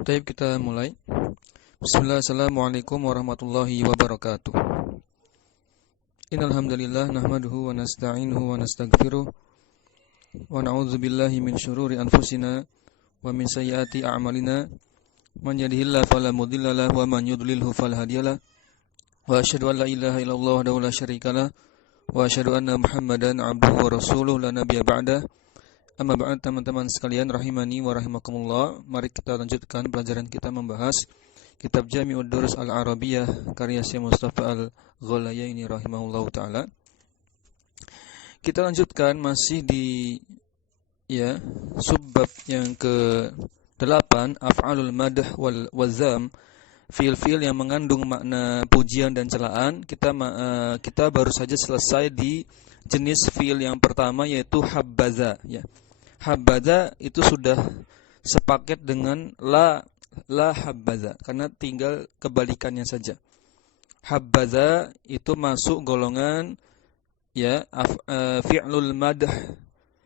Baik, kita mulai. Bismillah, assalamualaikum warahmatullahi wabarakatuh. Innal hamdalillah nahmaduhu wa nasta'inuhu wa nastaghfiruh wa na'udzu billahi min syururi anfusina wa min sayyiati a'malina. Man yahdihillahu fala mudilla lahu wa man yudlilhu fala hadiyalah. Wa asyhadu an la ilaha illallah wahdahu la syarikalah wa asyhadu anna Muhammadan 'abduhu wa rasuluhu la nabiyya ba'dah. Amma ba'd, teman-teman sekalian rahimani wa rahimakumullah. Mari kita lanjutkan pelajaran kita membahas kitab Jami'ud Durus Al-Arabiyah karya Syekh Mustafa Al-Ghalayaini rahimahullahu taala. Kita lanjutkan masih di subbab yang ke-8, af'alul madh wal wazam, fiil-fiil yang mengandung makna pujian dan celaan. Kita baru saja selesai di jenis fiil yang pertama, yaitu habbaza, ya. Habbaza itu sudah sepaket dengan la habbaza, karena tinggal kebalikannya saja. Habbaza itu masuk golongan fi'lul madh,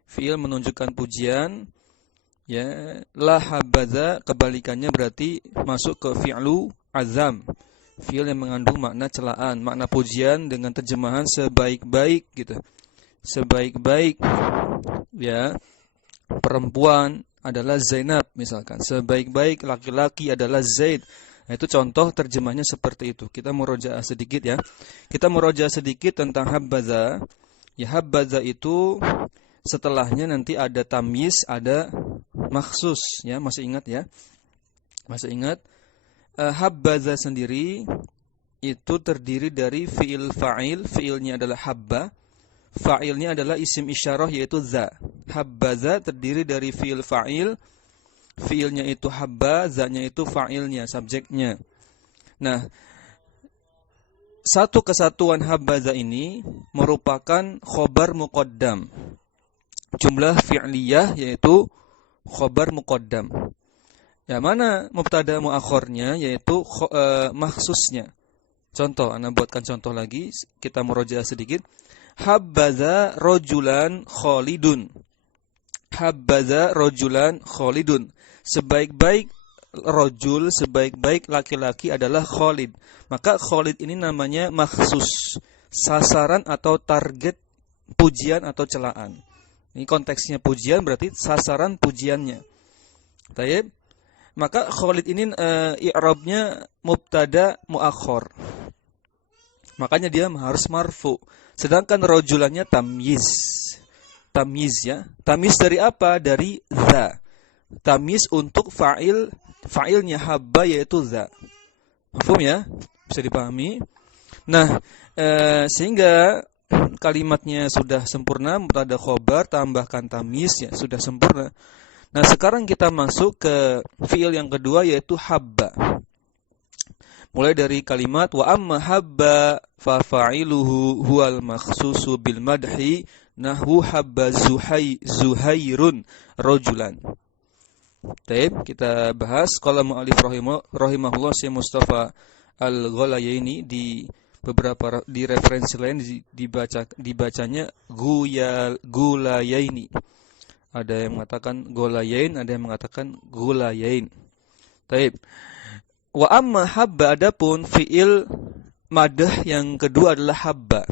fi'il menunjukkan pujian, ya. La habbaza kebalikannya berarti masuk ke fi'lu azam, fi'il yang mengandung makna celaan, makna pujian dengan terjemahan sebaik-baik gitu. Sebaik-baik, ya, perempuan adalah Zainab misalkan. Sebaik-baik laki-laki adalah Zaid. Nah, itu contoh terjemahnya seperti itu. Kita murojaah sedikit ya. Kita murojaah sedikit tentang habbaza. Ya, habbaza itu setelahnya nanti ada tamyiz, ada makhsus, ya. Masih ingat ya? Masih ingat? Habbaza sendiri itu terdiri dari fi'il fa'il, fi'ilnya adalah habba. Fa'ilnya adalah isim isyarah yaitu za. Habbaza terdiri dari fi'il fa'il, fi'ilnya itu habba, za-nya itu fa'ilnya, subjeknya. Nah, satu kesatuan habbaza ini merupakan khobar muqaddam. Jumlah fi'liyah yaitu khobar muqaddam. Ya, mana mubtada muakhornya yaitu makhsusnya. Contoh, ana buatkan contoh lagi, kita murojaah sedikit. Habbaza rojulan khalidun. Habbaza rojulan khalidun. Sebaik-baik rojul, sebaik-baik laki-laki adalah Khalid. Maka Khalid ini namanya makhsus, sasaran atau target pujian atau celaan. Ini konteksnya pujian, berarti sasaran pujiannya. Taib. Maka Khalid ini i'rabnya mubtada muakhor. Makanya dia harus marfu. Sedangkan rojulannya tamyiz. Tamyiz, ya. Tamyiz dari apa? Dari za. Tamyiz untuk fa'ilnya habba yaitu za. Mafhum ya? Bisa dipahami? Nah, sehingga kalimatnya sudah sempurna, mubtada khobar tambahkan tamyiz, ya, sudah sempurna. Nah, sekarang kita masuk ke fi'il yang kedua yaitu habba. Mulai dari kalimat wa amma habba fa fa'iluhu huwal makhsusu bil madhi nahwu habba zuhairun rajulan. Baik, kita bahas qala mu'allif rahimahullah Syekh Mustafa Al-Ghalayaini di beberapa di referensi lain dibacanya Gulayaini. Ada yang mengatakan Golayain, ada yang mengatakan Gulayain. Baik. Wa amma habba, adapun fi'il madah yang kedua adalah habba.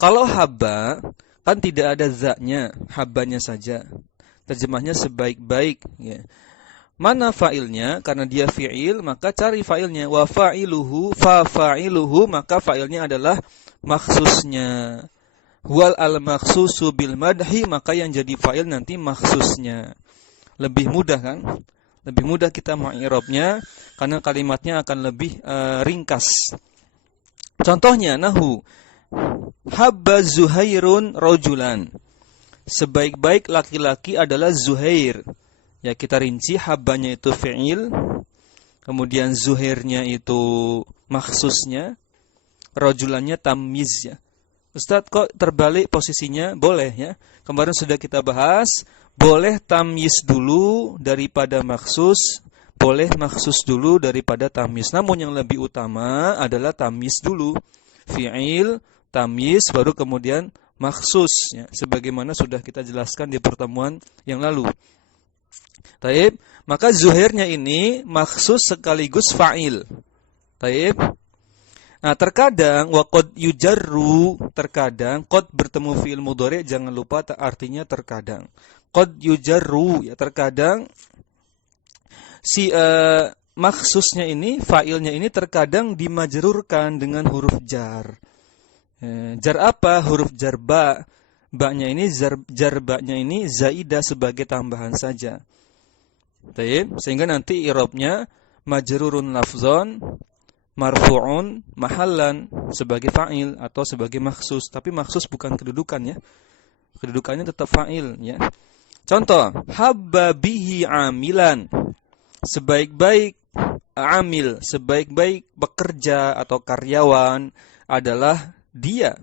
Kalau habba kan tidak ada za-nya, habbanya saja. Terjemahnya sebaik-baik, ya. Mana fa'ilnya? Karena dia fi'il, maka cari fa'ilnya. Wa fa'iluhu, fa fa'iluhu, maka fa'ilnya adalah makhsusnya. Wal al-makhsusu bil madhi, maka yang jadi fa'il nanti makhsusnya. Lebih mudah kan? Lebih mudah kita mengi'rabnya karena kalimatnya akan lebih ringkas. Contohnya nahu habba zuhairun rajulan. Sebaik-baik laki-laki adalah Zuhair. Ya, kita rinci, habbanya itu fi'il, kemudian zuhairnya itu makhsusnya, rajulannya tamyiz, ya. Ustaz, kok terbalik posisinya? Boleh, ya. Kemarin sudah kita bahas, boleh tamyiz dulu daripada makhsus, boleh makhsus dulu daripada tamyiz. Namun yang lebih utama adalah tamyiz dulu. Fi'il, tamyiz, baru kemudian makhsus, ya. Sebagaimana sudah kita jelaskan di pertemuan yang lalu. Taib, Maka zuhairnya ini maksus sekaligus fa'il. Taib. Nah, terkadang waqad yujarru, terkadang qad bertemu fi'il mudhari, jangan lupa artinya terkadang. Qad yujarru, ya terkadang si maksusnya ini, fa'ilnya ini terkadang dimajrurkan dengan huruf jar. Jar apa? Huruf jar ba. Ba-nya ini jar ba-nya ini zaidah sebagai tambahan saja. Taib. Sehingga nanti i'rabnya majrurun lafzon, marfu'un mahallan sebagai fa'il atau sebagai maksus, tapi maksus bukan kedudukan ya. Kedudukannya tetap fa'il ya. Contoh, habba bihi amilan. Sebaik-baik amil, sebaik-baik pekerja atau karyawan adalah dia.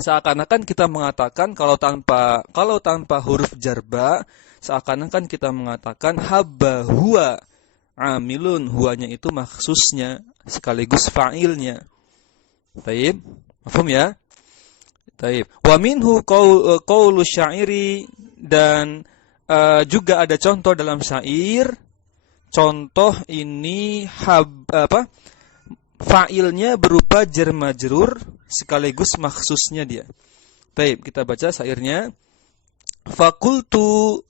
Seakan-akan kita mengatakan kalau tanpa huruf jarba, seakan-akan kita mengatakan habba huwa amilun, huwanya itu maksusnya sekaligus fa'ilnya. Taib, paham ya? Taib. Wa minhu qaulu syairi, dan juga ada contoh dalam syair. Contoh ini fa'ilnya berupa jar majrur sekaligus maksusnya dia. Taib, kita baca syairnya. Fakultu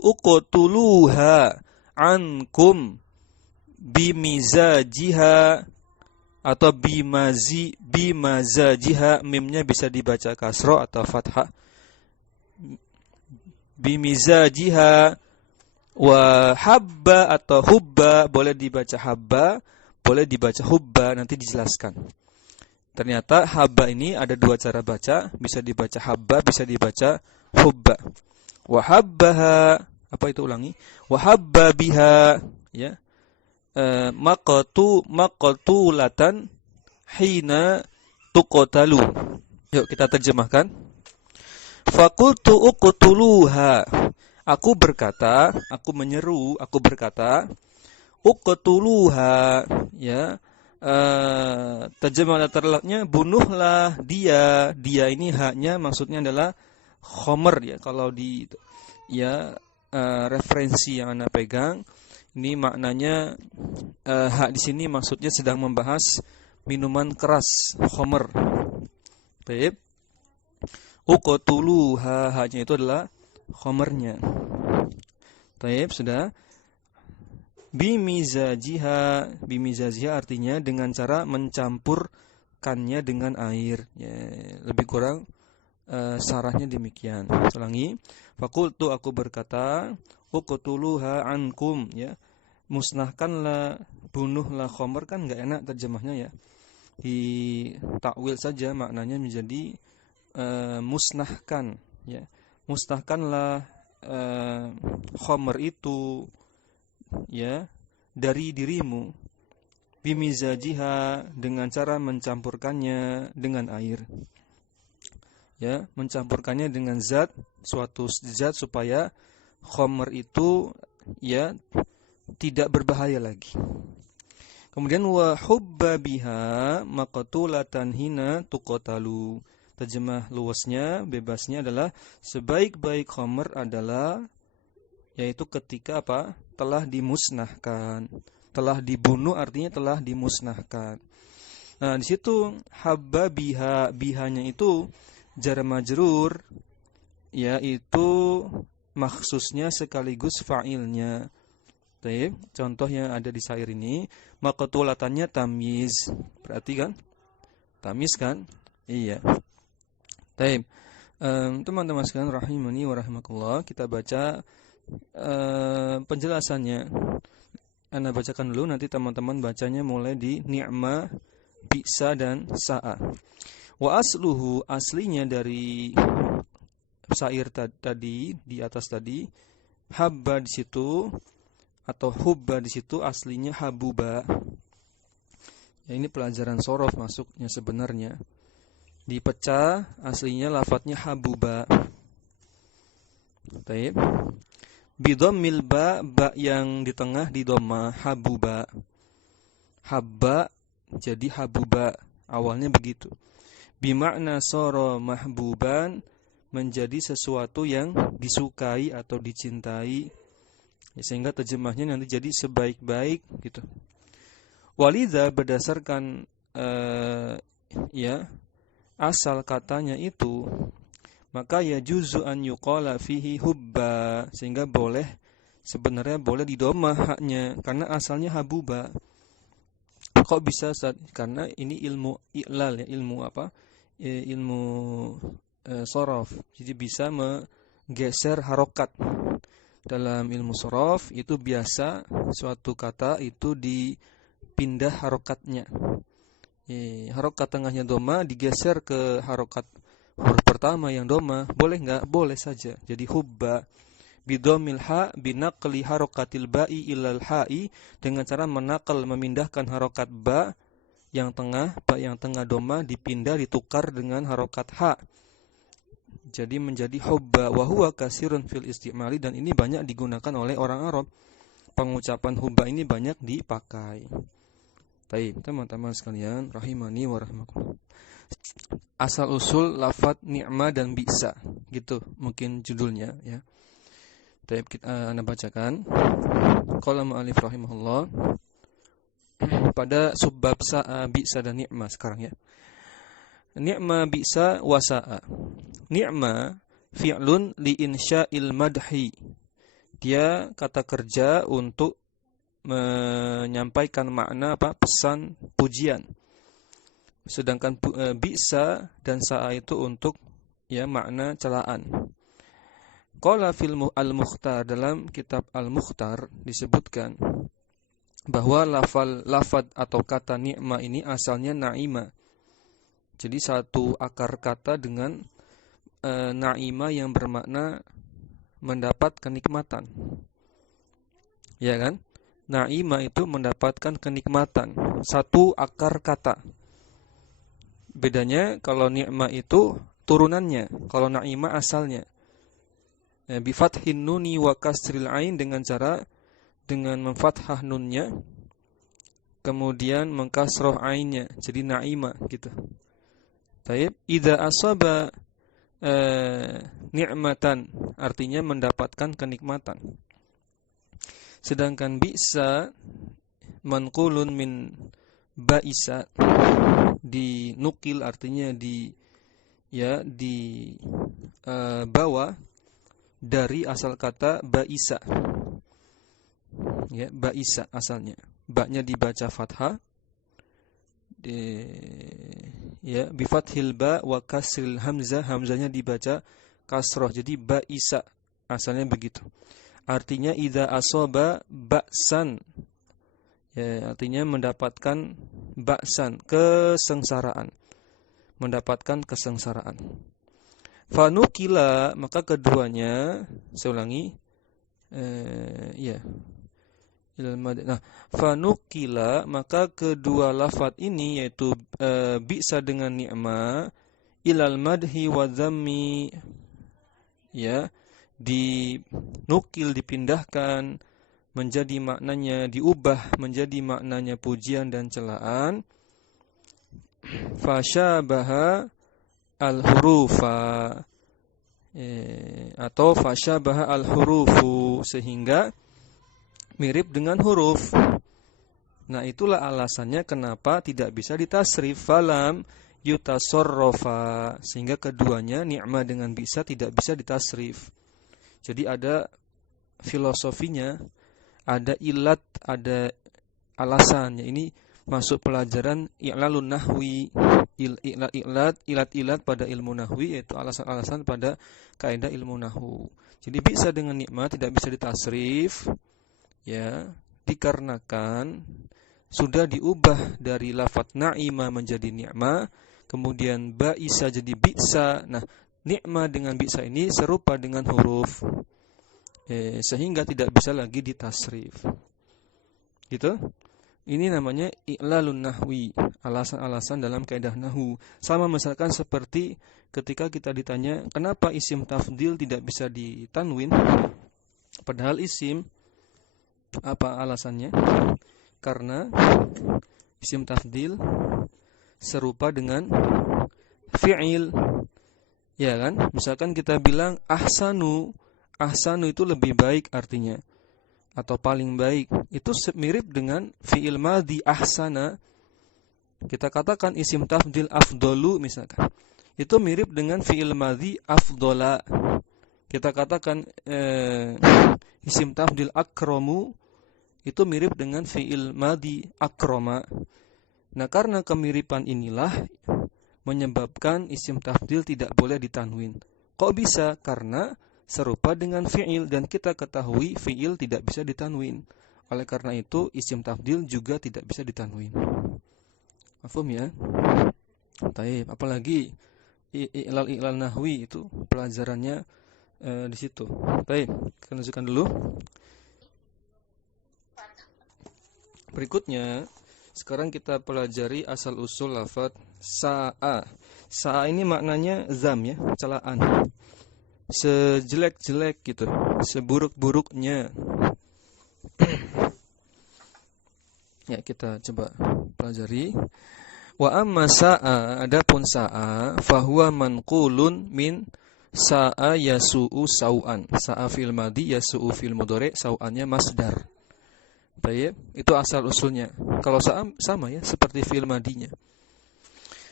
uqtuluha ankum bimizajiha atau bimazajiha, mimnya bisa dibaca kasro atau fathah. Bimizajiha. Wa habba atau hubba, boleh dibaca habba, boleh dibaca hubba, nanti dijelaskan. Ternyata habba ini ada dua cara baca, bisa dibaca habba, bisa dibaca hubba. Wa habbaha, apa itu ulangi? Wa habba biha, ya. Maqtulatan hina tuqtalu. Yuk kita terjemahkan. Fakultu uqtuluha. Aku berkata, aku menyeru, aku berkata, uqtuluha, ya. Terjemah terlatnya bunuhlah dia. Dia ini haknya maksudnya adalah khomer ya. Kalau di referensi yang Anda pegang, ini maknanya hak di sini maksudnya sedang membahas minuman keras, khomer. Baik. Uqtuluha, haknya itu adalah khomernya. Taib, sudah. Bimizajiha artinya dengan cara mencampurkannya dengan air. Ya, lebih kurang sarahnya demikian. Ulangi. Fakultu, aku berkata, uqtuluha ankum, ya. Musnahkanlah, bunuhlah khomer, kan enggak enak terjemahnya ya. Di takwil saja maknanya menjadi musnahkan, ya. Musnahkanlah khomer itu, ya, dari dirimu. Bimizajiha, dengan cara mencampurkannya dengan air, ya, mencampurkannya dengan suatu zat supaya khomer itu, ya, tidak berbahaya lagi. Kemudian wa hubba biha maqtulatan hina tuqtalu. Terjemah luasnya, bebasnya adalah sebaik-baik khomer adalah, yaitu ketika apa? Telah dimusnahkan. Telah dibunuh artinya telah dimusnahkan. Nah, di situ habba biha, bihanya itu jar majrur, yaitu maksusnya sekaligus fa'ilnya. Baik, contoh yang ada di syair ini, maqtulatannya tamyiz. Berarti kan? Tamyiz kan? Iya. Baik. Teman-teman sekalian rahimani wa rahimakumullah, kita baca penjelasannya. Anda bacakan dulu, nanti teman-teman bacanya mulai di ni'ma, bisa dan sa'a. Wa asluhu, aslinya dari syair tadi di atas tadi, habba di situ atau hubba di situ aslinya habuba. Ya, ini pelajaran sorof masuknya sebenarnya. Dipecah, aslinya lafadznya habuba. Baik. Bidhammil ba, ba yang di tengah di dhamma, habuba. Habba jadi habuba, awalnya begitu. Bimakna sara mahbuban, menjadi sesuatu yang disukai atau dicintai. sehingga terjemahnya nanti jadi sebaik-baik gitu. Walidha berdasarkan asal katanya itu, maka yajuzu an yuqala fihi hubba, sehingga sebenarnya boleh didomah haknya karena asalnya habuba. Kok bisa karena ini ilmu i'lal ya, ilmu apa? Ilmu sorof. Jadi bisa menggeser harokat. Dalam ilmu sorof itu biasa suatu kata itu dipindah harokatnya. Harokat tengahnya doma digeser ke harokat huruf pertama yang doma, boleh nggak? Boleh saja. Jadi hubba bidomil ha binaqli harokatil ba'i ilal ha'i, dengan cara memindahkan harokat ba yang tengah doma dipindah ditukar dengan harokat ha. Jadi menjadi hubba wa huwa kasirun fil istimali, dan ini banyak digunakan oleh orang Arab. Pengucapan hubba ini banyak dipakai. Baik, teman-teman sekalian rahimani wa rahmakumullah. Asal usul lafadz ni'ma dan bi'sa, gitu mungkin judulnya ya. Baik, kita bacakan. Qala mu'allif rahimahullah pada subbab sa'a, bi'sa dan ni'ma sekarang ya. Ni'ma, bi'sa, wa sa'a. Ni'ma fi'lun li insya'il madhi. Dia kata kerja untuk menyampaikan makna pesan pujian. Sedangkan bi'sa dan sa'a itu untuk makna celaan. Qala fil al-Mukhtar, dalam kitab al-Mukhtar disebutkan bahwa lafad atau kata ni'ma ini asalnya na'ima. Jadi satu akar kata dengan na'ima yang bermakna mendapat kenikmatan. Ya kan? Na'ima itu mendapatkan kenikmatan. Satu akar kata. Bedanya kalau ni'ma itu turunannya, kalau na'ima asalnya. Bi fathin nuni wa kasril ain, dengan memfathah nunnya kemudian mengkasroh ainnya jadi na'ima gitu. Baik, idza asaba ni'matan artinya mendapatkan kenikmatan. Sedangkan bi'sa manqulun min ba'isa, dinukil artinya bawa dari asal kata ba'isa. Ya, ba'isa asalnya. Ba-nya dibaca fathah. Bi fathil ba wa kasril hamzah, hamzahnya dibaca kasroh. Jadi ba'isa asalnya begitu. Artinya idza asaba ba'san. Ya, artinya mendapatkan ba'san, kesengsaraan. Mendapatkan kesengsaraan. Fanukila, maka keduanya, saya ulangi, fanukila, maka kedua lafaz ini yaitu bi'sa dengan ni'ma ilal madhi wa dhammi, ya, dinukil, dipindahkan menjadi maknanya, diubah menjadi maknanya pujian dan celaan. Fasyabaha al-hurufa, atau fasyabaha al-hurufu, sehingga mirip dengan huruf. Nah, itulah alasannya kenapa tidak bisa ditasrif, falam yutasorrofa, sehingga keduanya ni'ma dengan bisa tidak bisa ditasrif. Jadi ada filosofinya, ada ilat, ada alasannya. Ini masuk pelajaran i'lalun nahwi, ilat pada ilmu nahwi, yaitu alasan-alasan pada kaidah ilmu nahwu. Jadi bisa dengan nikmat tidak bisa ditasrif, ya, dikarenakan sudah diubah dari lafadz na'ima menjadi ni'ma, kemudian ba'isa jadi bi'sa. Nah, ni'ma dengan bi'sa ini serupa dengan huruf, sehingga tidak bisa lagi ditasrif. Gitu? Ini namanya i'lalun nahwi, alasan-alasan dalam kaidah nahwu. Sama misalkan seperti ketika kita ditanya, kenapa isim tafdil tidak bisa ditanwin? Padahal isim, apa alasannya? Karena isim tafdil serupa dengan fi'il. Ya kan? Misalkan kita bilang ahsanu itu lebih baik artinya. atau paling baik itu mirip dengan fi'il madhi ahsana. Kita katakan isim tafdil afdolu misalkan, itu mirip dengan fi'il madhi afdola. Kita katakan isim tafdil akramu, itu mirip dengan fi'il madhi akroma. Nah, karena kemiripan inilah menyebabkan isim tafdil tidak boleh ditanwin. Kok bisa? Karena serupa dengan fi'il, dan kita ketahui fi'il tidak bisa ditanwin. Oleh karena itu isim tafdil juga tidak bisa ditanwin. Mafhum ya? Taib. Apalagi i'lal nahwi itu pelajarannya di situ. Taib. Kita lanjutkan dulu. Berikutnya, sekarang kita pelajari asal usul lafaz sa'a. Sa'a ini maknanya zam ya, celaan. Sejelek-jelek gitu, seburuk-buruknya. Ya, kita coba pelajari. Wa amma sa'a, adapun sa'a, fahuwa manqulun min sa'a yasu'u sau'an. Sa'a fil madhi, yasu'u fil mudhari', sau'annya masdar. Baik, itu asal usulnya. Kalau sama ya, seperti fi'il madinya.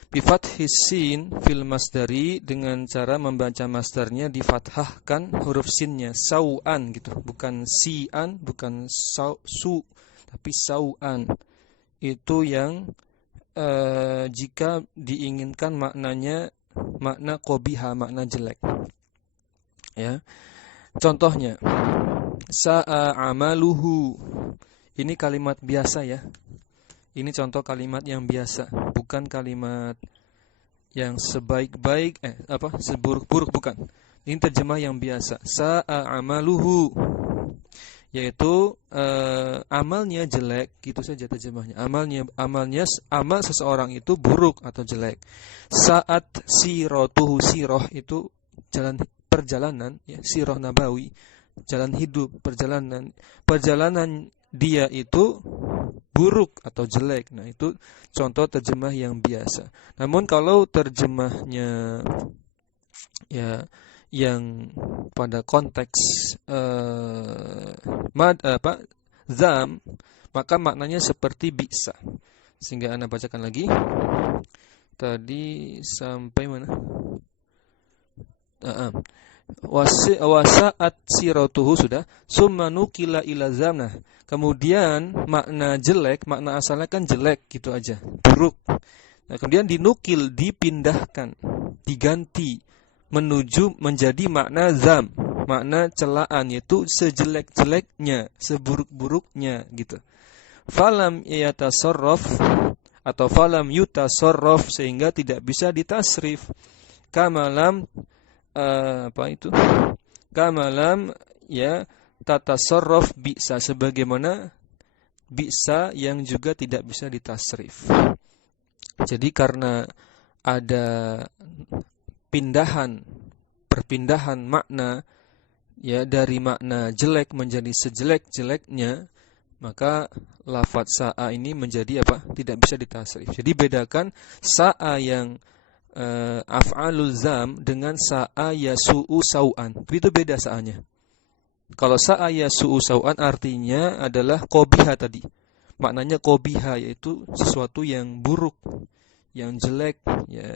Bi fathis sin fil masdari, dengan cara membaca masdarnya difathahkan huruf sinnya, sau'an gitu. Bukan si'an, bukan su, tapi sau'an. Itu yang jika diinginkan maknanya makna qabiha, makna jelek. Ya. Contohnya, sa'a amaluhu. Ini kalimat biasa ya. Ini contoh kalimat yang biasa, bukan kalimat yang sebaik-baik seburuk-buruk, bukan. Ini terjemah yang biasa. Sa'a amaluhu, yaitu amalnya jelek, gitu saja terjemahnya. Amal seseorang itu buruk atau jelek. Saat siratuhu, siroh itu perjalanan ya, siroh nabawi, jalan hidup, perjalanan dia itu buruk atau jelek. Nah, itu contoh terjemah yang biasa. Namun kalau terjemahnya ya yang pada konteks zam, maka maknanya seperti bisa. Sehingga Anda bacakan lagi. Tadi sampai mana? Wasa'at siratuhu sudah. Summa nukila ila zamnah. Kemudian makna jelek, makna asalnya kan jelek gitu aja, buruk. Nah, kemudian dinukil, dipindahkan, diganti menuju menjadi makna zam, makna celaan, yaitu sejelek-jeleknya, seburuk-buruknya gitu. Falam yatasarraf atau falam yutasarraf, sehingga tidak bisa ditasrif. Kamalam kamalam ya tatasarraf bisa, sebagaimana bisa yang juga tidak bisa ditasrif. Jadi karena ada perpindahan makna ya, dari makna jelek menjadi sejelek-jeleknya, maka lafaz sa'a ini menjadi tidak bisa ditasrif. Jadi bedakan sa'a yang af'alul zam dengan sa'a yasu'u sau'an. Itu beda sa'anya. Kalau sa'a yasu'u sau'an artinya adalah qabiha tadi. Maknanya qabiha, yaitu sesuatu yang buruk, yang jelek ya,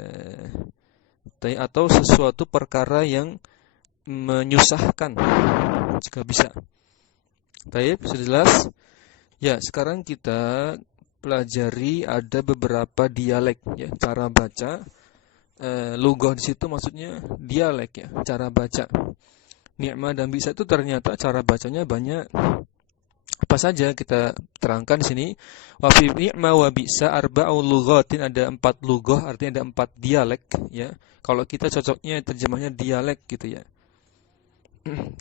atau sesuatu perkara yang menyusahkan jika bisa. Baik, sudah jelas? Ya, sekarang kita pelajari ada beberapa dialek ya, cara baca. Lughah di situ maksudnya dialek ya, cara baca. Ni'mah dan bisa itu ternyata cara bacanya banyak. Apa saja kita terangkan di sini. Wa fi ni'mah wa bisa arba'u lughatin, ada 4 lughah, artinya ada 4 dialek ya. Kalau kita cocoknya terjemahnya dialek gitu ya.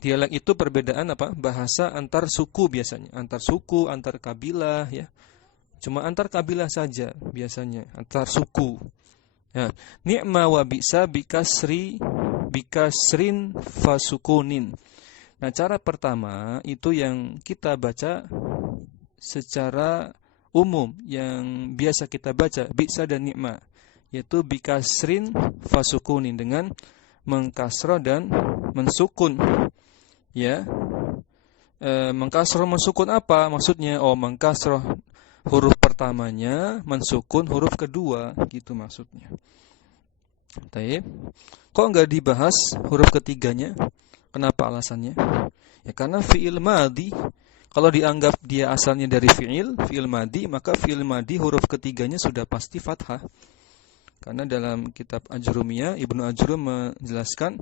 Dialek itu perbedaan bahasa antar suku biasanya, antar suku, antar kabilah ya. Cuma antar kabilah saja biasanya, antar suku. Ya, ni'ma wa bisa bikasrin fasukunin. Nah, cara pertama itu yang kita baca secara umum, yang biasa kita baca bisa dan ni'ma, yaitu bikasrin fasukunin, dengan mengkasrah dan mensukun. Ya. Mengkasroh mensukun apa maksudnya? Oh, mengkasroh huruf pertamanya mensukun huruf kedua, gitu maksudnya. Taib. Kok enggak dibahas huruf ketiganya? Kenapa alasannya? Ya karena fi'il madhi, kalau dianggap dia asalnya dari fi'il madhi, maka fi'il madhi huruf ketiganya sudah pasti fathah. Karena dalam kitab Ajrumiyah, Ibnu Ajrum menjelaskan,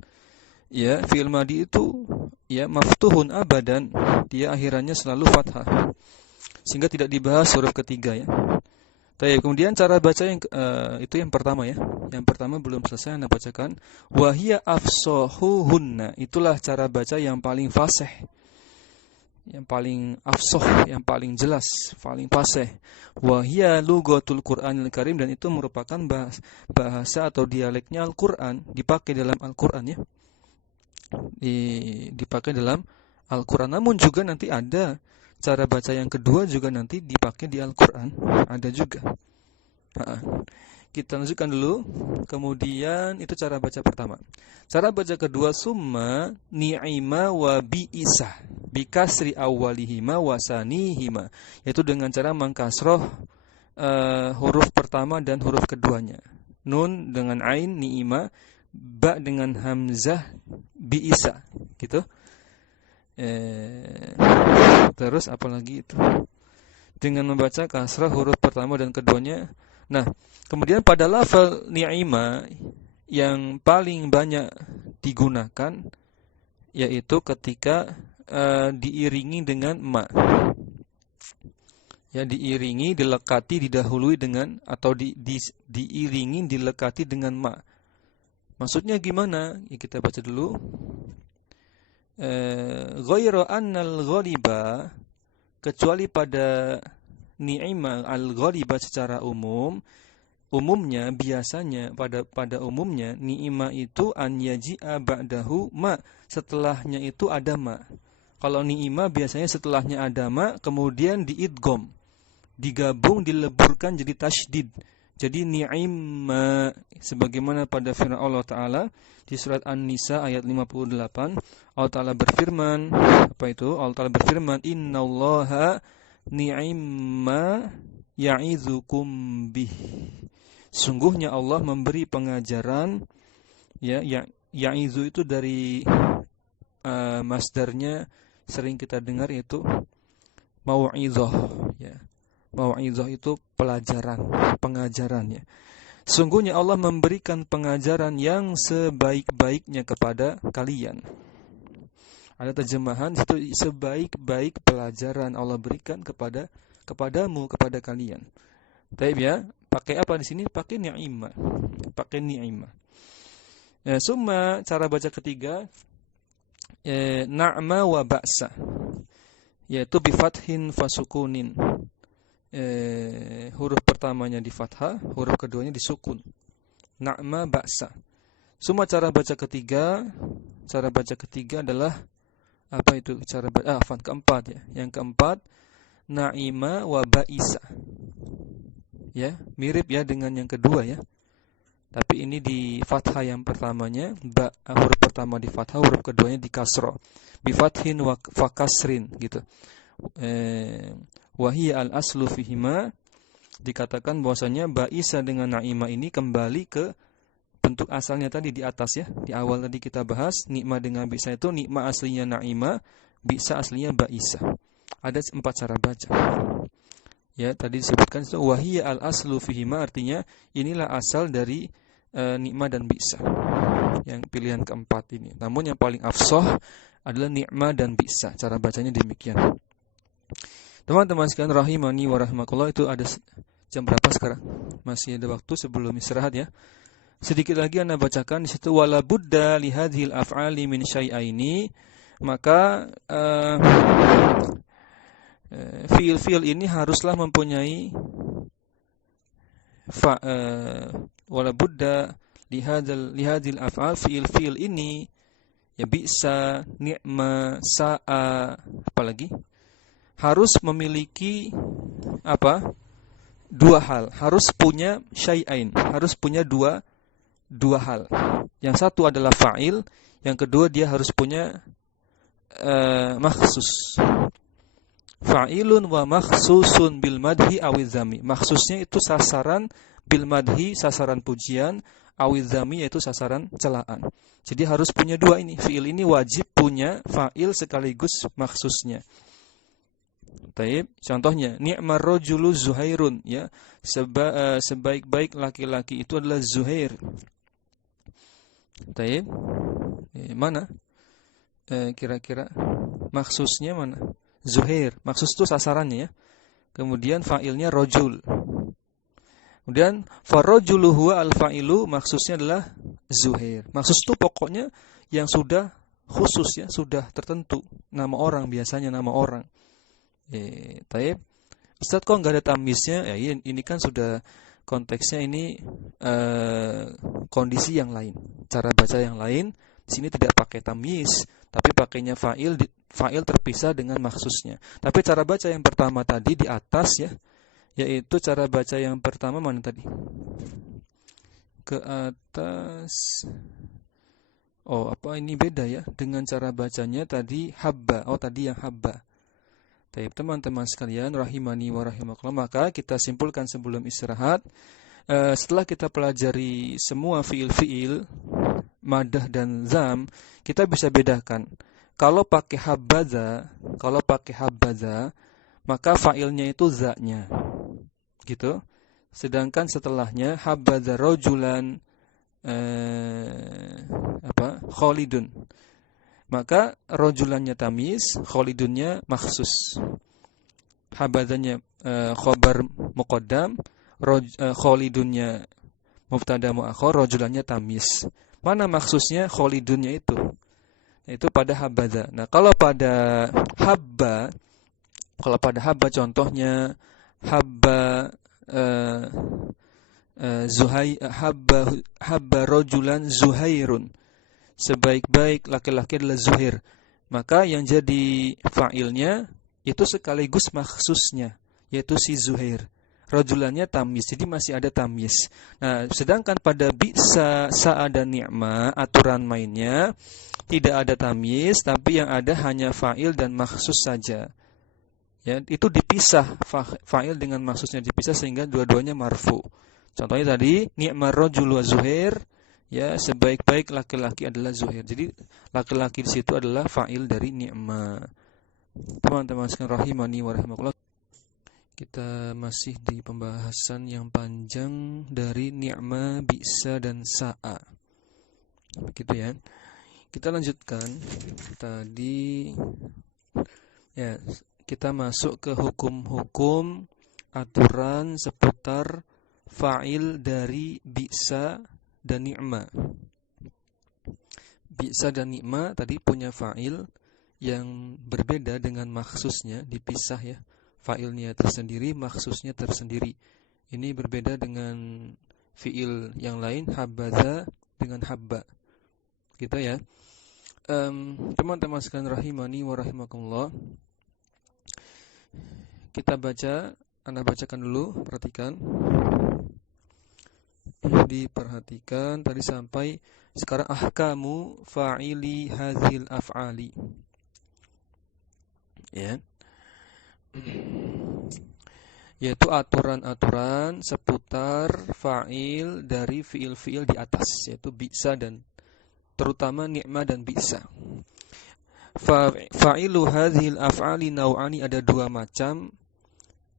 ya fi'il madhi itu ya maftuhun abadan, dia akhirannya selalu fathah. Sehingga tidak dibahas huruf ketiga ya. Tapi kemudian cara baca yang itu yang pertama ya. Yang pertama belum selesai Anda bacakan. Wahia afsahuhunna. Itulah cara baca yang paling fasih. Yang paling afsah, yang paling jelas, paling fasih. Wahia lughatul Qur'anil Karim, dan itu merupakan bahasa atau dialeknya Al-Qur'an, dipakai dalam Al-Qur'an ya. Dipakai dalam Al-Qur'an. Namun juga nanti ada cara baca yang kedua juga nanti dipakai di Al-Qur'an, ada juga. Kita lanjutkan dulu. Kemudian itu cara baca pertama. Cara baca kedua, summa ni'ima wa bi'isa bikasri awalihima wa sanihima, yaitu dengan cara mengkasroh huruf pertama dan huruf keduanya. Nun dengan ain ni'ima, ba dengan hamzah bi'isa, gitu. Terus apalagi itu? Dengan membaca kasrah huruf pertama dan keduanya. Nah, kemudian pada lafal ni'ima yang paling banyak digunakan yaitu ketika diiringi dengan ma. Ya, diiringi, dilekati, didahului dengan atau diiringi, dilekati dengan ma. Maksudnya gimana? Ya, kita baca dulu. Ghairu annal ghaliba, kecuali pada ni'ima al-ghaliba secara umumnya biasanya pada umumnya ni'ima itu an yaji'a ba'dahu ma, setelahnya itu ada ma. Kalau ni'ima biasanya setelahnya ada ma, kemudian diidgham, digabung, dileburkan jadi tasydid. Jadi ni'ima, sebagaimana pada firman Allah Ta'ala di surat An-Nisa ayat 58, Allah Ta'ala berfirman, apa itu? Allah Ta'ala berfirman, innallaha ni'imma ya'izukum bih. Sungguhnya Allah memberi pengajaran, ya ya'izu itu dari masdarnya sering kita dengar yaitu mau'izah, ya. Mau'izah itu pelajaran, pengajaran ya. Sungguhnya Allah memberikan pengajaran yang sebaik-baiknya kepada kalian. Ada terjemahan itu sebaik-baik pelajaran Allah berikan kepadamu, kepada kalian. Baik ya, pakai apa di sini? Pakai ni'imah. Pakai ni'imah. Ya, summa cara baca ketiga na'ma wa ba'sa, yaitu bi fathin fasukunin. Huruf pertamanya di fathah, huruf keduanya disukun. Na'ma ba'sa. Semua cara baca ketiga adalah apa itu? Cara baca keempat ya. Yang keempat na'ima wa ba'isa. Ya, mirip ya dengan yang kedua ya. Tapi ini di fathah yang pertamanya, huruf pertama di fathah, huruf keduanya di kasrah. Bi fathin wa kasrin gitu. Wahia al-aslu fihima, dikatakan bahwasanya ba'isa dengan na'ima ini kembali ke bentuk asalnya tadi di atas ya. Di awal tadi kita bahas nikma dengan bisa itu nikma aslinya na'ima, bisa aslinya ba'isa. Ada 4 cara baca. Ya, tadi disebutkan itu wahia al-aslu fihima, artinya inilah asal dari nikma dan bisa. Yang pilihan keempat ini. Namun yang paling afsah adalah nikma dan bisa. Cara bacanya demikian. Teman-teman sekalian rahimani wa rahimakumullah, itu ada jam berapa sekarang? Masih ada waktu sebelum istirahat ya. Sedikit lagi Anda bacakan di situ wala budda li hadhil af'ali min syai'aini, maka fiil-fiil ini haruslah mempunyai wala budda li hadhil af'al, fiil-fiil ini ya bisa, ni'ma, sa'a, apalagi harus memiliki apa? 2 hal. Harus punya syai'ain. Harus punya dua hal. Yang satu adalah fa'il, yang kedua dia harus punya makhsus. Fa'ilun wa makhsusun bil madhi awizami. Makhsusnya itu sasaran, bil madhi sasaran pujian, awizami yaitu sasaran celaan. Jadi harus punya dua ini. Fi'il ini wajib punya fa'il sekaligus makhsusnya. Taib. Contohnya, ni'mar rajulu Zuhairun, ya. Sebaik-baik laki-laki itu adalah Zuhair. Taib. Mana? Kira-kira makhsusnya mana? Zuhair. Maksus itu sasarannya, ya. Kemudian fa'ilnya rajul. Kemudian farajulu huwa al-fa'ilu, maksusnya adalah Zuhair. Maksus itu pokoknya yang sudah khusus, ya, sudah tertentu. Nama orang, biasanya nama orang. Taib. Ustaz, kok nggak ada tamyiznya? Ya, ini kan sudah konteksnya ini kondisi yang lain, cara baca yang lain. Di sini tidak pakai tamyiz, tapi pakainya fa'il terpisah dengan maksusnya. Tapi cara baca yang pertama tadi di atas, ya, yaitu cara baca yang pertama mana tadi? Ke atas. Oh, apa ini beda, ya dengan cara bacanya tadi habba. Oh, tadi yang habba. Baik, teman-teman sekalian, rahimani wa rahimakumullah, maka kita simpulkan sebelum istirahat. Setelah kita pelajari semua fiil-fiil madah dan zam, kita bisa bedakan. Kalau pakai habbaza, maka fa'ilnya itu za-nya. Gitu. Sedangkan setelahnya habbaza rajulan Khalidun. Maka rajulannya tamyiz, Khalidunnya makhsus. Habadzanya khobar muqaddam, Khalidunnya mubtada muakhar, rajulannya tamyiz. Mana makhsusnya Khalidunnya itu? Itu pada habadza. Nah, kalau pada habba contohnya habba habba rajulan Zuhairun. Sebaik-baik laki-laki adalah Zuhair. Maka yang jadi fa'ilnya itu sekaligus makhsusnya, yaitu si Zuhair. Rajulannya tamyiz, jadi masih ada tamyiz. Nah, sedangkan pada bi'sa, sa'a dan ni'ma, aturan mainnya tidak ada tamyiz, tapi yang ada hanya fa'il dan makhsus saja. Ya, itu dipisah, fa'il dengan makhsusnya dipisah sehingga dua-duanya marfu. Contohnya tadi, ni'mar rajulu Zuhair, ya, sebaik-baik laki-laki adalah Zuhair. Jadi laki-laki di situ adalah fa'il dari ni'ma. Teman-teman sekalian rahimani wa rahimakumullah, kita masih di pembahasan yang panjang dari ni'ma, bi'sa dan sa'a. Begitu, ya. Kita lanjutkan. Tadi, ya, kita masuk ke hukum-hukum aturan seputar fa'il dari bi'sa dan ni'ma. Bi'sa dan ni'ma tadi punya fa'il yang berbeda dengan makhsusnya, dipisah, ya. Fa'ilnya tersendiri, makhsusnya tersendiri. Ini berbeda dengan fi'il yang lain, habbaza dengan habba. Gitu, ya. Teman-teman sekalian rahimani wa rahimakumullah. Kita baca, Anda bacakan dulu, perhatikan. Diperhatikan tadi sampai sekarang ahkamu fa'ili hazil af'ali. Ya. Yaitu aturan-aturan seputar fa'il dari fi'il-fi'il di atas, yaitu bi'sa dan terutama ni'ma dan bi'sa. Fa'ilu hazil af'ali naw'ani, ada dua macam,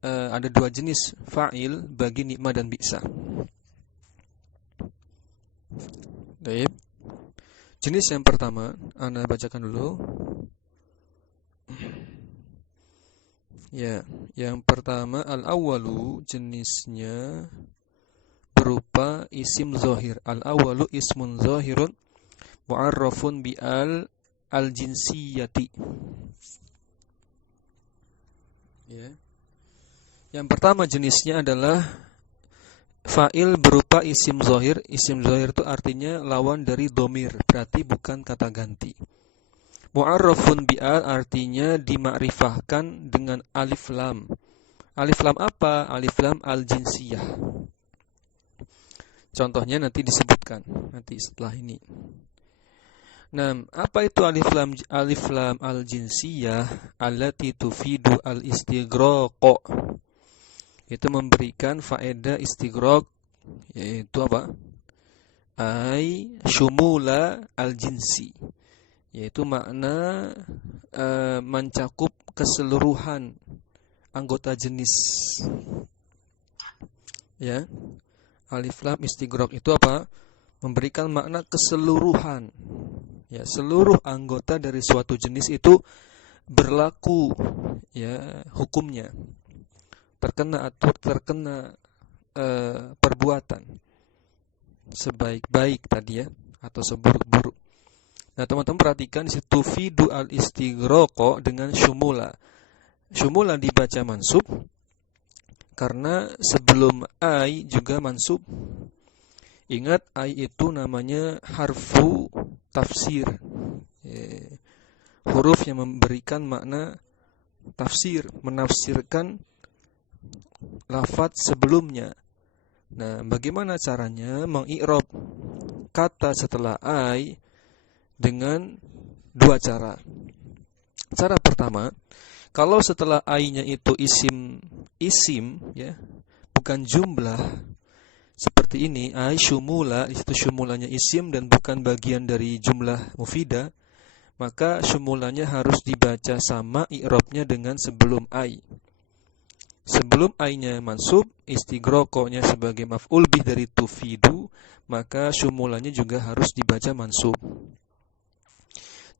ada dua jenis fa'il bagi ni'ma dan bi'sa. Baik. Jenis yang pertama, Anda bacakan dulu. Ya, yang pertama al-awwalu, jenisnya berupa isim zahir. Al-awwalu ismun zahirun mu'arrafun bi al-jinsiyati. Ya. Yang pertama jenisnya adalah fa'il berupa isim zahir. Isim zahir itu artinya lawan dari domir, berarti bukan kata ganti. Mu'arrafun bi'al artinya dimakrifahkan dengan alif lam. Alif lam apa? Alif lam al-jinsiyah. Contohnya nanti disebutkan nanti setelah ini. Nah, apa itu alif lam al jinsiyah allati tufidu al istighraq? Itu memberikan faedah istighraq, yaitu apa? Ai syumula al jinsi, yaitu makna mencakup keseluruhan anggota jenis. Ya. Alif lam istighraq itu apa? Memberikan makna keseluruhan. Ya, seluruh anggota dari suatu jenis itu berlaku ya hukumnya. Terkena perbuatan sebaik-baik tadi ya atau seburuk-buruk. Nah, teman-teman perhatikan di situ fidu al istighraq dengan syumula. Syumula dibaca mansub karena sebelum ai juga mansub. Ingat, ai itu namanya harfu tafsir. Huruf yang memberikan makna tafsir, menafsirkan lafaz sebelumnya. Nah, bagaimana caranya mengi'rab kata setelah ai? Dengan dua cara. Cara pertama, kalau setelah ai-nya itu isim ya, bukan jumlah. Seperti ini, ai syumula, itu syumulanya isim dan bukan bagian dari jumlah mufidah, maka syumulanya harus dibaca sama i'rabnya dengan sebelum ai. Sebelum ai-nya mansub, istighraqnya sebagai maf'ul bih dari tufidu, maka syumulanya juga harus dibaca mansub.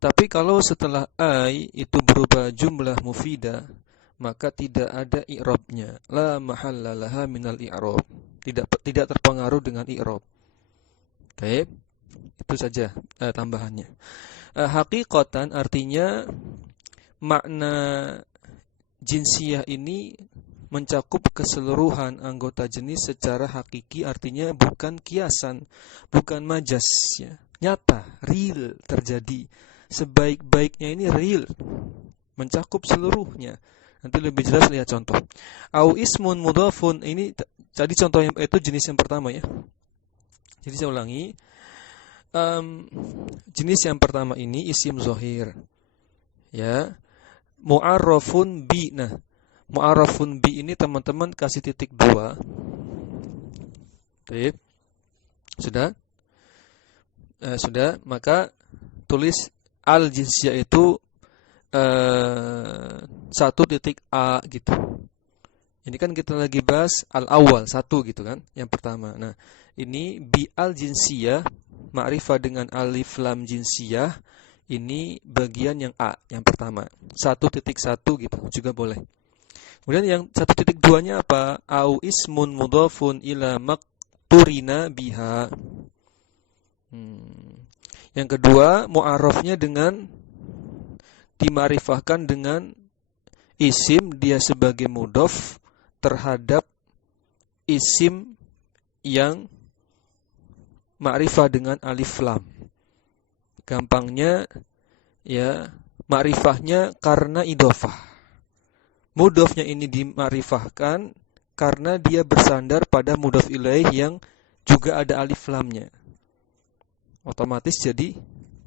Tapi kalau setelah ai itu berubah jumlah mufidah, maka tidak ada i'rabnya. La mahalla laha minal i'rab. Tidak terpengaruh dengan i'rab. Baik. Itu saja tambahannya. Hakikatan artinya makna jinsiyah ini mencakup keseluruhan anggota jenis secara hakiki, artinya bukan kiasan, bukan majas ya. Nyata, real terjadi. Sebaik-baiknya ini real, mencakup seluruhnya. Nanti lebih jelas lihat contoh. Au ismun mudhafun, ini tadi contoh yang itu jenis yang pertama ya. Jadi saya ulangi. Jenis yang pertama ini isim zahir. Ya. Mu'arrafun bi. Nah, mu'arrafun bi ini teman-teman kasih titik 2. Baik. Sudah? Sudah, maka tulis al-jinsiyah itu 1.a gitu. Ini kan kita lagi bahas al-awwal 1 gitu kan, yang pertama. Nah, ini bi al-jinsiyah, ma'rifah dengan alif lam jinsiyah, ini bagian yang a, yang pertama. 1.1 gitu juga boleh. Kemudian yang 1.2-nya apa? Au ismun mudhafun ila maqturina biha. Yang kedua, mu'arrafnya dengan dimarifahkan dengan isim, dia sebagai mudhaf terhadap isim yang ma'rifah dengan alif lam. Gampangnya ya, ma'rifahnya karena idhofah. Mudhafnya ini dimarifahkan karena dia bersandar pada mudhaf ilaih yang juga ada alif lamnya. Otomatis jadi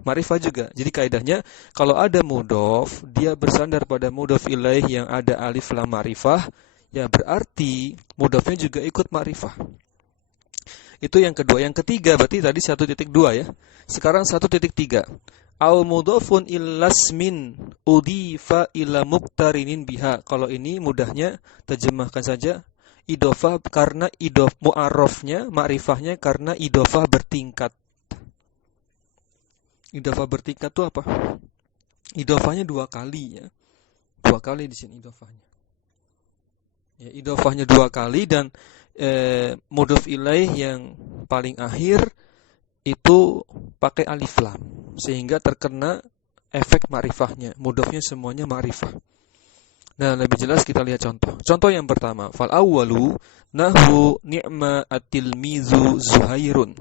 ma'rifah juga. Jadi kaidahnya kalau ada mudhaf, dia bersandar pada mudhaf ilaih yang ada alif lam ma'rifah, ya berarti mudhafnya juga ikut ma'rifah. Itu yang kedua. Yang ketiga berarti tadi 1.2 ya. Sekarang 1.3. Au mudhafun illasmin udifa ila muqtarinin biha. Kalau ini mudahnya terjemahkan saja idhofah karena mu'arrafnya, ma'rifahnya karena idhofah bertingkat. Idhofah bertingkat itu apa? Idhofahnya 2 kali ya. 2 kali di sini idhofahnya. Ya, idhofahnya 2 kali dan mudhaf ilaih yang paling akhir itu pakai alif lam sehingga terkena efek ma'rifahnya. Mudhafnya semuanya ma'rifah. Nah, lebih jelas kita lihat contoh. Contoh yang pertama, fal awwalu nahu ni'ma at-tilmizu Zuhairun.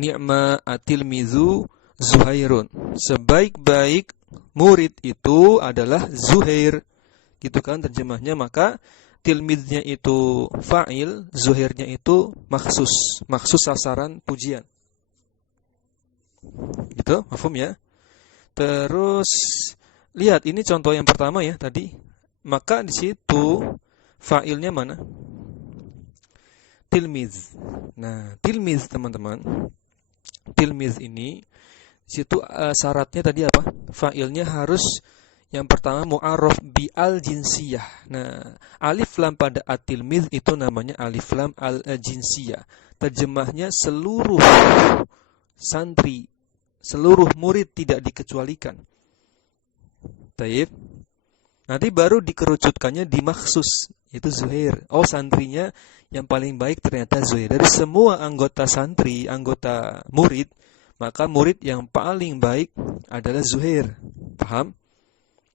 Ni'ma at-tilmizu Zuhairun. Sebaik-baik murid itu adalah Zuhair. Gitu kan terjemahnya, maka tilmiznya itu fa'il, Zuhairnya itu maksus sasaran pujian. Gitu, mafhum ya? Terus lihat ini contoh yang pertama ya tadi. Maka di situ fa'ilnya mana? Tilmiz. Nah, tilmiz teman-teman. Tilmiz ini situ syaratnya tadi apa? Fa'ilnya harus yang pertama mu'arraf bi al-jinsiyah. Nah, alif lam pada at-tilmiz itu namanya alif lam al-jinsiyah. Terjemahnya seluruh santri, seluruh murid tidak dikecualikan. Taib. Nanti baru dikerucutkannya di maksus, itu Zuhair. Oh, santrinya yang paling baik ternyata Zuhair. Dari semua anggota santri, anggota murid, maka murid yang paling baik adalah Zuhair. Paham?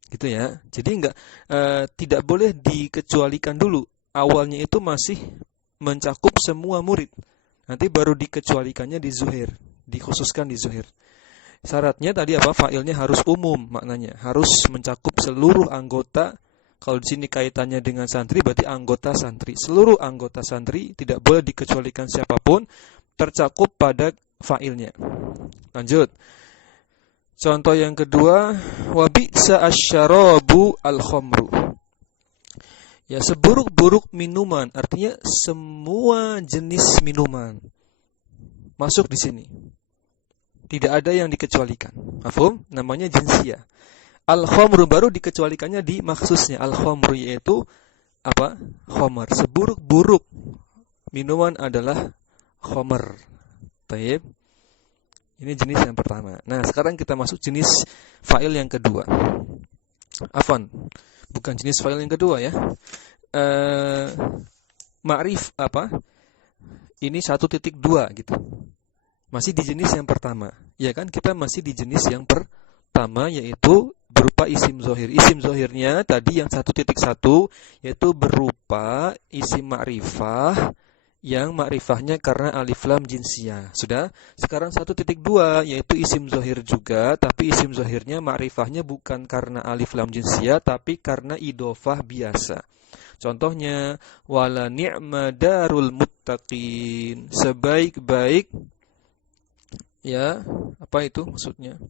Gitu ya. Jadi tidak boleh dikecualikan dulu. Awalnya itu masih mencakup semua murid. Nanti baru dikecualikannya di Zuhair, dikhususkan di Zuhair. Syaratnya tadi apa? Fa'ilnya harus umum maknanya, harus mencakup seluruh anggota. Kalau di sini kaitannya dengan santri berarti anggota santri. Seluruh anggota santri tidak boleh dikecualikan siapapun tercakup pada fa'ilnya. Lanjut. Contoh yang kedua, wa bi'sa asyarabu al-khamru. Ya, seburuk-buruk minuman, artinya semua jenis minuman masuk di sini. Tidak ada yang dikecualikan. Mafhum? Namanya jinsiyah. Al-khamru baru dikecualikannya di maksusnya. Al-khamru yaitu apa? Khamar. Seburuk-buruk minuman adalah khamar. Taib. Ini jenis yang pertama. Nah, sekarang kita masuk jenis fa'il yang kedua. Afwan. Bukan jenis fa'il yang kedua ya. Ma'rif apa? Ini 1.2 gitu. Masih di jenis yang pertama. Ya kan, kita masih di jenis yang pertama yaitu berupa isim zohir. Isim zohirnya tadi yang 1.1 yaitu berupa isim ma'rifah yang ma'rifahnya karena alif lam jinsiyah. Sudah? Sekarang 1.2 yaitu isim zohir juga, tapi isim zohirnya ma'rifahnya bukan karena alif lam jinsiyah tapi karena idofah biasa. Contohnya wala ni'ma darul muttaqin. Sebaik-baik ya, apa itu maksudnya?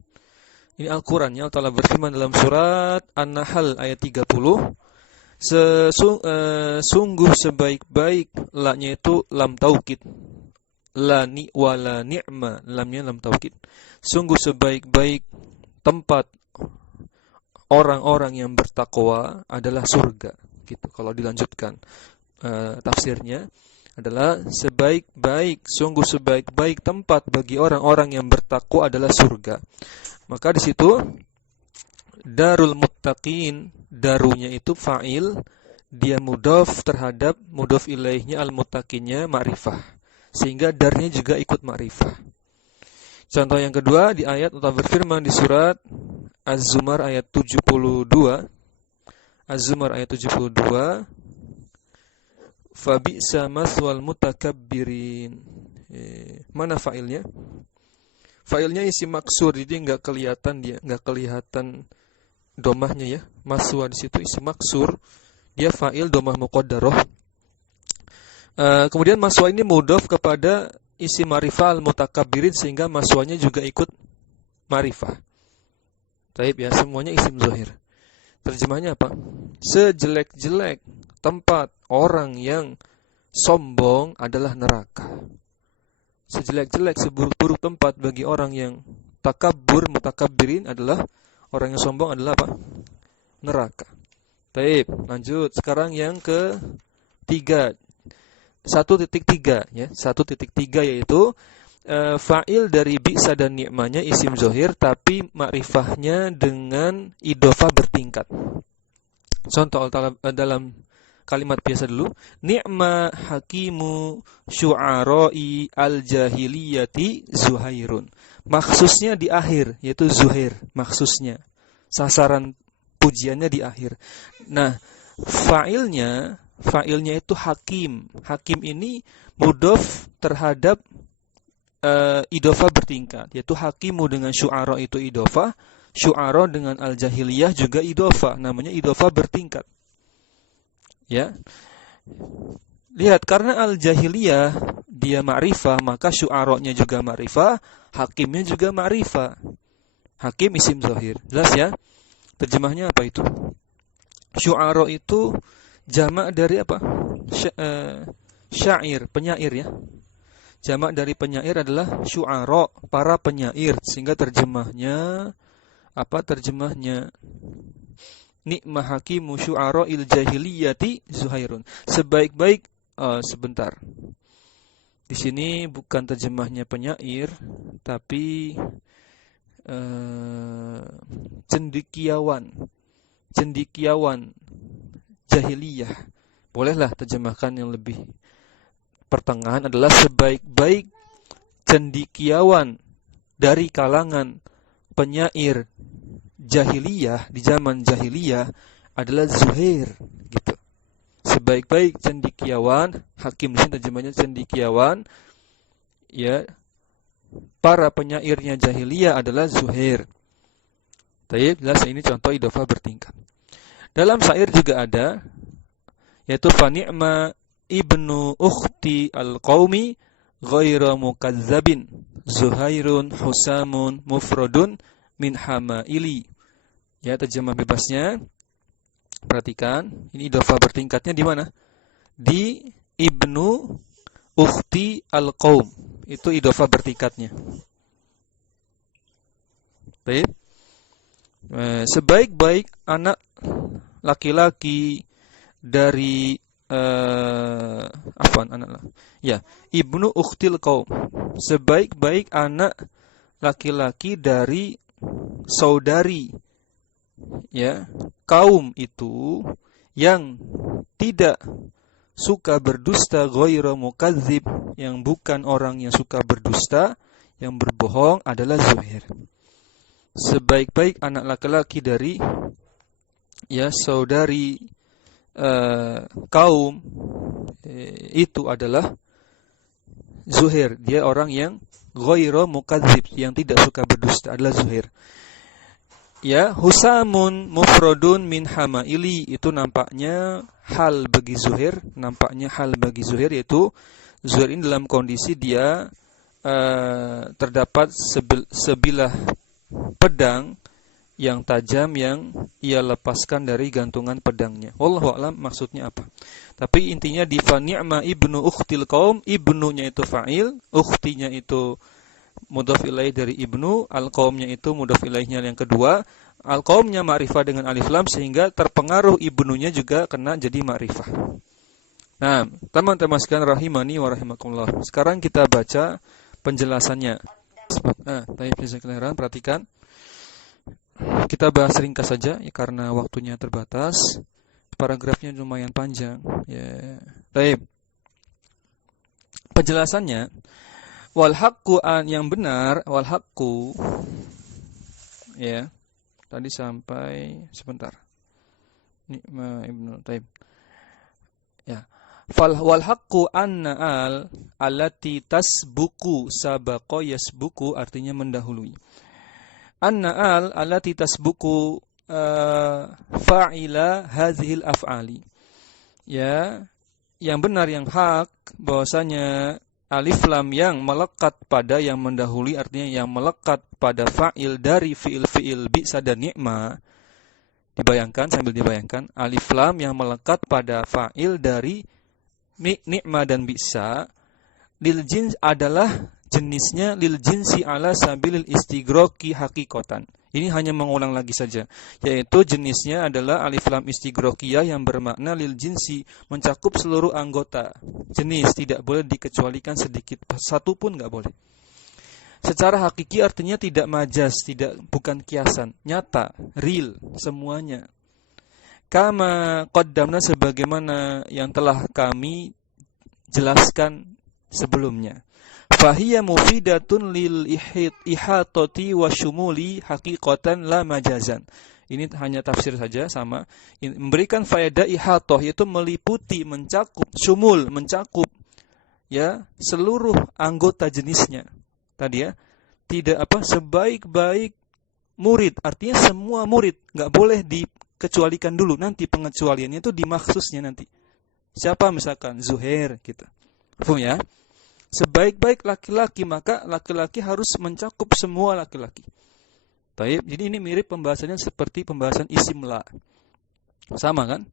Ini Al-Quran ya, Allah berfirman dalam surat An-Nahl ayat 30. Sungguh sebaik-baik, la-nya itu lam taukid. La ni wala ni'ma, lamnya lam taukid. Sungguh sebaik-baik tempat orang-orang yang bertakwa adalah surga. Gitu kalau dilanjutkan tafsirnya adalah sungguh sebaik-baik tempat bagi orang-orang yang bertakwa adalah surga. Maka di situ darul muttaqin, darunya itu fa'il, dia mudhaf terhadap mudhaf ilaihnya al-muttaqinnya ma'rifah. Sehingga darnya juga ikut ma'rifah. Contoh yang kedua di ayat Allah berfirman di surat Az-Zumar ayat 72. Az-Zumar ayat 72. Fabi'sa maswal mutakabbirin. Mana fa'ilnya? Fa'ilnya isim maksur, jadi enggak kelihatan domahnya ya. Maswa di situ isim maksur, dia fa'il domah muqaddarah. Kemudian maswa ini mudhaf kepada isim ma'rifah al-mutakabbirin sehingga maswanya juga ikut ma'rifah. Taib ya, semuanya isim zahir. Terjemahnya apa? Sejelek-jelek tempat orang yang sombong adalah neraka. Sejelek-jelek, seburuk-buruk tempat bagi orang yang takabbur, mutakabbirin adalah orang yang sombong adalah apa? Neraka. Baik, lanjut. Sekarang yang ketiga. 1.3 ya. 1.3 yaitu fa'il dari bi'sa dan ni'manya isim zohir tapi ma'rifahnya dengan idofah bertingkat. Contoh dalam kalimat biasa dulu, ni'ma hakimu syu'ara'i al-jahiliyati Zuhairun. Maksusnya di akhir, yaitu Zuhair, maksusnya. Sasaran pujiannya di akhir. Nah, fa'ilnya itu hakim. Hakim ini mudhof terhadap idofah bertingkat, yaitu hakimu dengan syu'ara itu idofah, syu'ara dengan al-jahiliyah juga idofah, namanya idofah bertingkat. Ya. Lihat, karena al-jahiliyah dia ma'rifah, maka syu'aranya juga ma'rifah, hakimnya juga ma'rifah. Hakim isim zahir. Jelas ya? Terjemahnya apa itu? Syu'ara itu jamak dari apa? Syair, penyair ya. Jamak dari penyair adalah syu'ara, para penyair. Sehingga terjemahnya apa terjemahnya? Ni'mah hakimu syu'ara il jahiliyati Zuhairun. Sebaik-baik sebentar. Di sini bukan terjemahnya penyair, tapi cendekiawan jahiliyah. Bolehlah terjemahkan yang lebih pertengahan adalah sebaik-baik cendekiawan dari kalangan penyair jahiliyah di zaman jahiliyah adalah Zuhair gitu. Sebaik-baik cendekiawan, hakim di sini terjemahnya cendekiawan ya, para penyairnya jahiliyah adalah Zuhair. Baik, jelas ini contoh idhofah bertingkat. Dalam syair juga ada, yaitu fa ni'ma ibnu ukhti al-qaumi ghaira mukazzabin Zuhairun husamun mufradun min hamaili. Ya, terjemah bebasnya. Perhatikan, ini idhofah bertingkatnya di mana? Di ibnu ukhti al-qaum. Itu idhofah bertingkatnya. Baik. Sebaik-baik anak laki-laki dari ibnu ukhtil qaum. Sebaik-baik anak laki-laki dari saudari ya, kaum itu yang tidak suka berdusta, ghairu mukadzib, yang bukan orang yang suka berdusta, yang berbohong adalah Zuhair. Sebaik-baik anak laki-laki dari ya saudari kaum itu adalah Zuhair. Dia orang yang ghairu mukadzib, yang tidak suka berdusta, adalah Zuhair. Ya, husamun mufradun min hamaili, itu nampaknya hal bagi Zuhair, yaitu Zuhair ini dalam kondisi dia terdapat sebilah pedang yang tajam yang ia lepaskan dari gantungan pedangnya. Wallahu a'lam maksudnya apa. Tapi intinya di fa ni'ma ibnu ukhtil qaum, ibnunya itu fa'il, ukhtinya itu mudhaf ilaih dari ibnu, al-qaumnya itu mudhaf ilaihnya yang kedua, al-qaumnya ma'rifah dengan alif lam, sehingga terpengaruh ibnunya juga kena jadi ma'rifah. Nah, teman-teman sekalian rahimani wa rahimakumullah. Sekarang kita baca penjelasannya. Nah, perhatikan. Kita bahas ringkas saja ya, karena waktunya terbatas. Paragrafnya lumayan panjang ya. Baik. Penjelasannya, wal haqqu an, yang benar, wal haqqu ya. Tadi sampai sebentar. Ni'ma ibnu Taib. Ya. Wal haqqu anna al allati tasbuqu sabaqa yasbuqu, artinya mendahului. Anna al allati tasbuqu fa'ila hadhil af'ali. Ya, yang benar, yang hak, bahwasanya alif lam yang melekat pada yang mendahului, artinya yang melekat pada fa'il dari fi'il bi'sa dan ni'ma. Dibayangkan, sambil dibayangkan, alif lam yang melekat pada fa'il dari ni'ma dan bi'sa, lil jins adalah jenisnya lil jinsi ala sabilil istigroki hakikotan. Ini hanya mengulang lagi saja, yaitu jenisnya adalah alif lam istigrokiyah yang bermakna lil jinsi, mencakup seluruh anggota jenis, tidak boleh dikecualikan sedikit, satu pun nggak boleh. Secara hakiki artinya tidak majas, bukan kiasan, nyata, real, semuanya. Kama qaddamna, sebagaimana yang telah kami jelaskan sebelumnya. Fahiya mufidatun lil ihatati wa syumuli haqiqatan la majazan. Ini hanya tafsir saja, sama. Memberikan faedah ihatoh, yaitu meliputi, mencakup, syumul, mencakup ya seluruh anggota jenisnya. Tadi ya, tidak sebaik-baik murid, artinya semua murid, nggak boleh dikecualikan dulu. Nanti pengecualiannya itu di maksusnya nanti. Siapa misalkan Zuhair gitu. Paham ya? sebaik-baik laki-laki, maka laki-laki harus mencakup semua laki-laki. Taib. Jadi ini mirip pembahasannya seperti pembahasan isim la. Sama kan?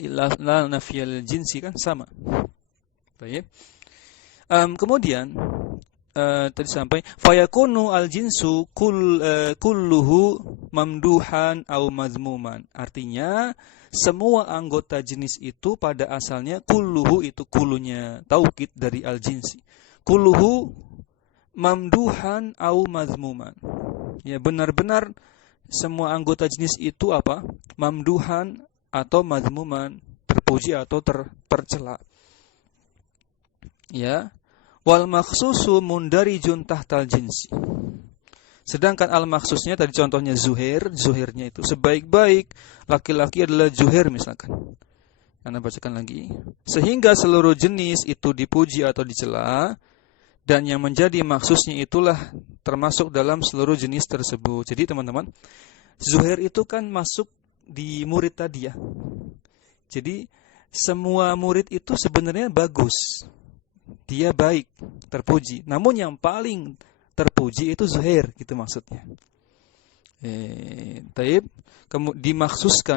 La nafiyal jinsi kan sama. Taib. Kemudian tadi sampai fayakunu al jinsu kulluhu mamduhan au mazmuman. Artinya semua anggota jenis itu pada asalnya kulluhu itu kulunya taukid dari al jinsi. Kulluhu mamduhan au mazmuman. Ya, benar-benar semua anggota jenis itu apa? Mamduhan atau mazmuman, terpuji atau tercela. Ya. Wal makhsusu mundarijun tahtal jinsi. Sedangkan al makhsusnya tadi contohnya zuhairnya itu sebaik-baik laki-laki adalah zuhair misalkan. Anda bacakan lagi. Sehingga seluruh jenis itu dipuji atau dicela, dan yang menjadi makhsusnya itulah termasuk dalam seluruh jenis tersebut. Jadi teman-teman, zuhair itu kan masuk di murid tadi ya. Jadi semua murid itu sebenarnya bagus. Dia baik, terpuji. Namun yang paling terpuji itu zuhair, gitu maksudnya. Taib,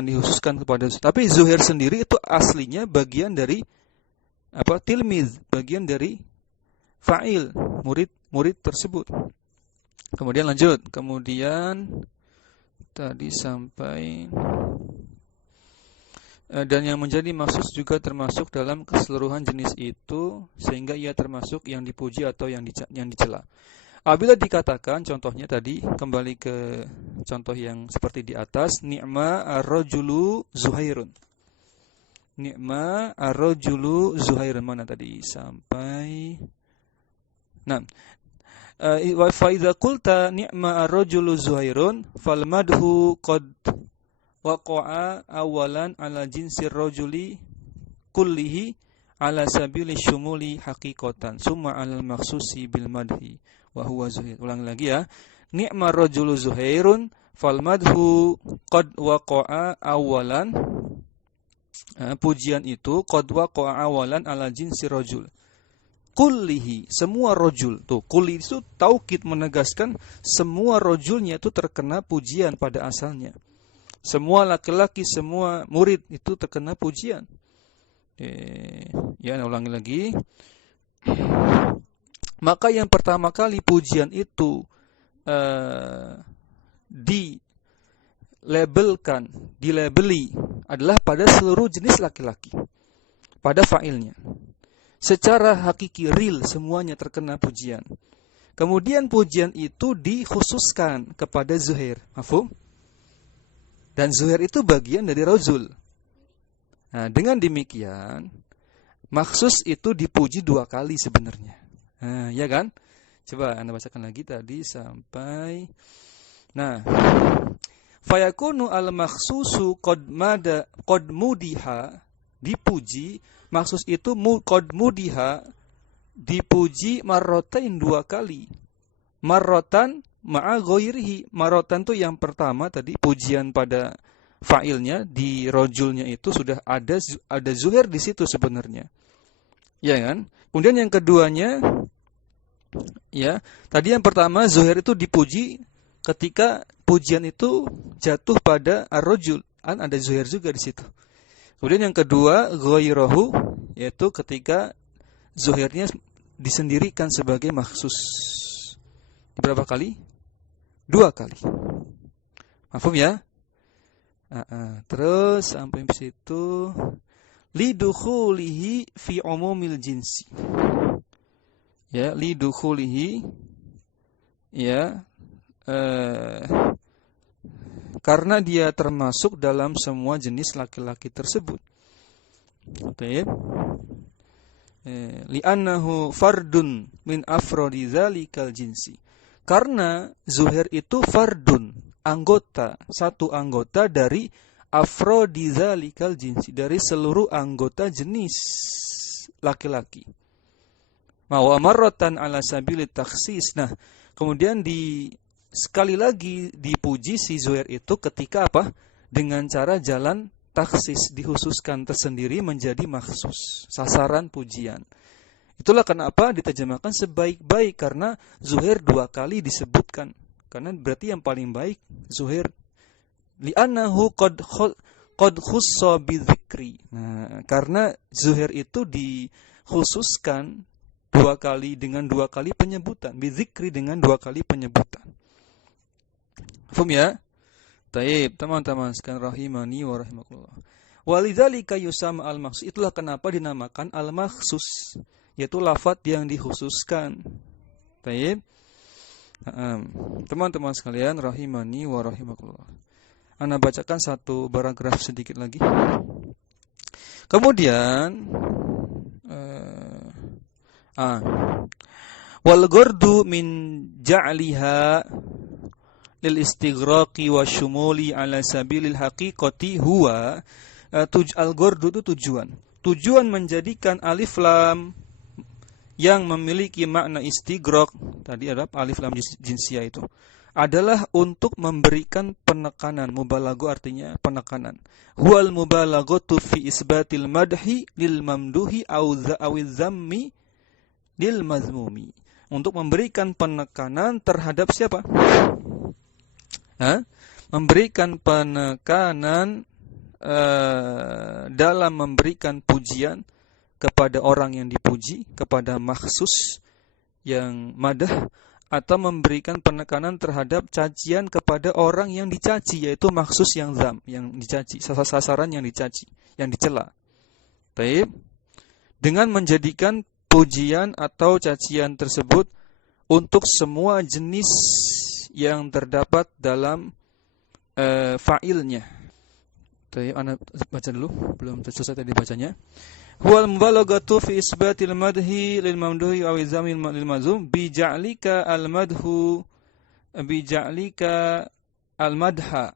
dihususkan kepada zuhair. Tapi zuhair sendiri itu aslinya bagian dari apa? Tilmiz, bagian dari fa'il, murid tersebut. Kemudian lanjut. Kemudian tadi sampai dan yang menjadi maksud juga termasuk dalam keseluruhan jenis itu, sehingga ia termasuk yang dipuji atau yang dicela. Apabila dikatakan contohnya tadi, kembali ke contoh yang seperti di atas, ni'ma ar-rajulu zuhairun. Ni'ma ar-rajulu zuhairun, mana tadi sampai nah, wa fa idza qulta ni'ma ar-rajulu zuhairun fal madhu qad waqa'a awalan ala jinsir rajuli kullihi ala sabili syumuli haqiqatan summa alal makhsusi bil madhi wa huwa zuhair. Ulang lagi ya. Ni'ma rajulu zuhairun fal madhu qad waqa'a awalan. Pujian itu qad waqa'a awalan ala jinsir rajul kullihi, semua rajul. Tuh, kulli itu taukid menegaskan semua rajulnya itu terkena pujian pada asalnya. Semua laki-laki, semua murid itu terkena pujian. Ya, ulangi lagi. Maka yang pertama kali pujian itu dilabeli adalah pada seluruh jenis laki-laki. Pada fa'ilnya. Secara hakiki real semuanya terkena pujian. Kemudian pujian itu dikhususkan kepada zuhair. Mafhum? Dan zuhair itu bagian dari rajul. Nah, dengan demikian, maksus itu dipuji 2 kali sebenarnya. Nah, ya kan? Coba Anda bacakan lagi tadi sampai. Nah, fayakunu al-makhsusu qad mudiha, dipuji, maksus itu qad mudiha, dipuji marrotain 2 kali. Marrotan ma'a ghairihi. Marotan tuh yang pertama tadi pujian pada fa'ilnya di rajulnya itu sudah ada zuhair di situ sebenarnya. Ya kan? Kemudian yang keduanya ya, tadi yang pertama zuhair itu dipuji ketika pujian itu jatuh pada ar-rajul. Kan ada zuhair juga di situ. Kemudian yang kedua ghairahu, yaitu ketika zuhairnya disendirikan sebagai makhsus. Berapa kali? 2 kali. Mafhum ya? Terus sampai di situ lidukhulihi fi umumil jinsi. Ya, lidukhulihi ya karena dia termasuk dalam semua jenis laki-laki tersebut. Baik. Li'annahu fardun min afrodi dzalikal jinsi. Karena zuhair itu fardun, satu anggota dari afrodi dzalikal jinsi, dari seluruh anggota jenis laki-laki. Wa marratan ala sabili takhsis. Nah, kemudian sekali lagi dipuji si zuhair itu ketika apa? Dengan cara jalan takhsis, dikhususkan tersendiri menjadi makhsus, sasaran pujian. Itulah kenapa diterjemahkan sebaik-baik, karena zuhair 2 kali disebutkan. Karena berarti yang paling baik zuhair. Li'annahu qad khussa bidzikri. Nah, karena zuhair itu dikhususkan 2 kali dengan 2 kali penyebutan, bidzikri dengan 2 kali penyebutan. Paham ya? Taib, teman-teman sekalian rahimani wa rahimakumullah. Walidzalika yusama al-makhsus. Itulah kenapa dinamakan al-makhsus, yaitu lafaz yang dikhususkan. Taib. Teman-teman sekalian rahimani wa rahimakumullah. Ana bacakan satu paragraf sedikit lagi. Kemudian wal ghardu min ja'liha lil istighraqi wa syumuli ala sabilil haqiqati huwa al-ghardu itu tujuan. Tujuan menjadikan alif lam yang memiliki makna istighraq, tadi ada alif lam jinsiyah itu, adalah untuk memberikan penekanan. Mubalaghah artinya penekanan. Huwal mubalaghatu fi isbatil madhi lil mamduhi awiz zammi lil mazmumi. Untuk memberikan penekanan terhadap siapa? Memberikan penekanan dalam memberikan pujian kepada orang yang dipuji, kepada makhsus yang madah, atau memberikan penekanan terhadap cacian kepada orang yang dicaci, yaitu makhsus yang zam, yang dicaci, sasaran yang dicaci, yang dicela. Baik. Dengan menjadikan pujian atau cacian tersebut untuk semua jenis yang terdapat dalam fa'ilnya. Baik, Anda baca dulu, belum selesai tadi bacanya. Huwal mubalaghatu fi isbatil madhi lil mamduhi aw izamil lil mazum bi ja'lika al madhu bi ja'lika al madha.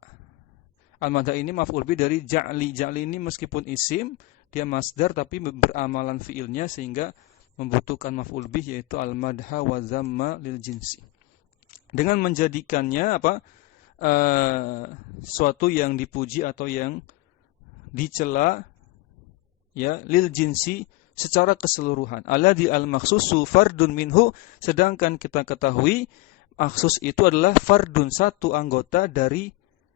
Al madha ini maf'ul bi dari ja'li. Ja'li ini meskipun isim, dia masdar tapi beramalan fiilnya sehingga membutuhkan maf'ul bih, yaitu al madha wa zamma lil jinsi. Dengan menjadikannya suatu yang dipuji atau yang dicela, ya, lil jinsi secara keseluruhan. Alladzi al-makhsusu fardun minhu, sedangkan kita ketahui makhsus itu adalah fardun, satu anggota dari